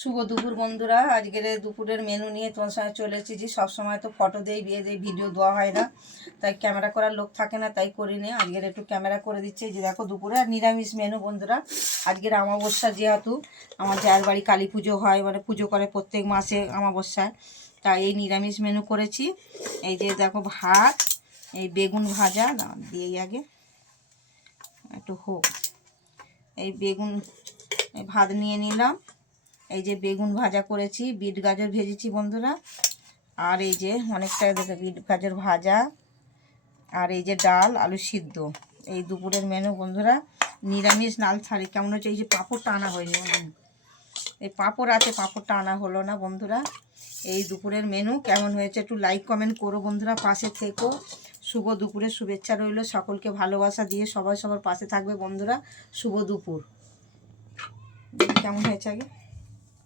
শুভ দুপুর বন্ধুরা। আজকের দুপুরের মেনু নিয়ে তোমার সঙ্গে চলে এসেছি। সবসময় তো ফটো দেই, বিয়ে দেই, ভিডিও দেওয়া হয় না, তাই ক্যামেরা করার লোক থাকে না, তাই করি নি। আজকের একটু ক্যামেরা করে দিচ্ছে। এই যে দেখো দুপুরে আর নিরামিষ মেনু বন্ধুরা। আজকের অমাবস্যা, যেহেতু আমার জায়ের বাড়ি কালী পুজো হয়, মানে পুজো করে প্রত্যেক মাসে অমাবস্যায়, তাই এই নিরামিষ মেনু করেছি। এই যে দেখো ভাত, এই বেগুন ভাজা দিয়েই আগে একটু হোক, এই বেগুন ভাত নিয়ে নিলাম। এই যে বেগুন ভাজা করেছি, বিট গাজর ভেজেছি বন্ধুরা, আর এই যে অনেকটা দেখে বিট গাজর ভাজা, আর এই যে ডাল আলু সিদ্ধ। এই দুপুরের মেনু বন্ধুরা, নিরামিষ নাল থালি। কেমন হচ্ছে? এই যে পাঁপড়টা আনা হয়নি, এই পাঁপড় আছে, পাঁপড়টা আনা হলো না বন্ধুরা। এই দুপুরের মেনু কেমন হয়েছে একটু লাইক কমেন্ট করো বন্ধুরা, পাশে থেকো। শুভ দুপুরের শুভেচ্ছা রইল, সকলকে ভালোবাসা দিয়ে সবাই সবার পাশে থাকবে বন্ধুরা। শুভ দুপুর। কেমন হয়েছে আগে?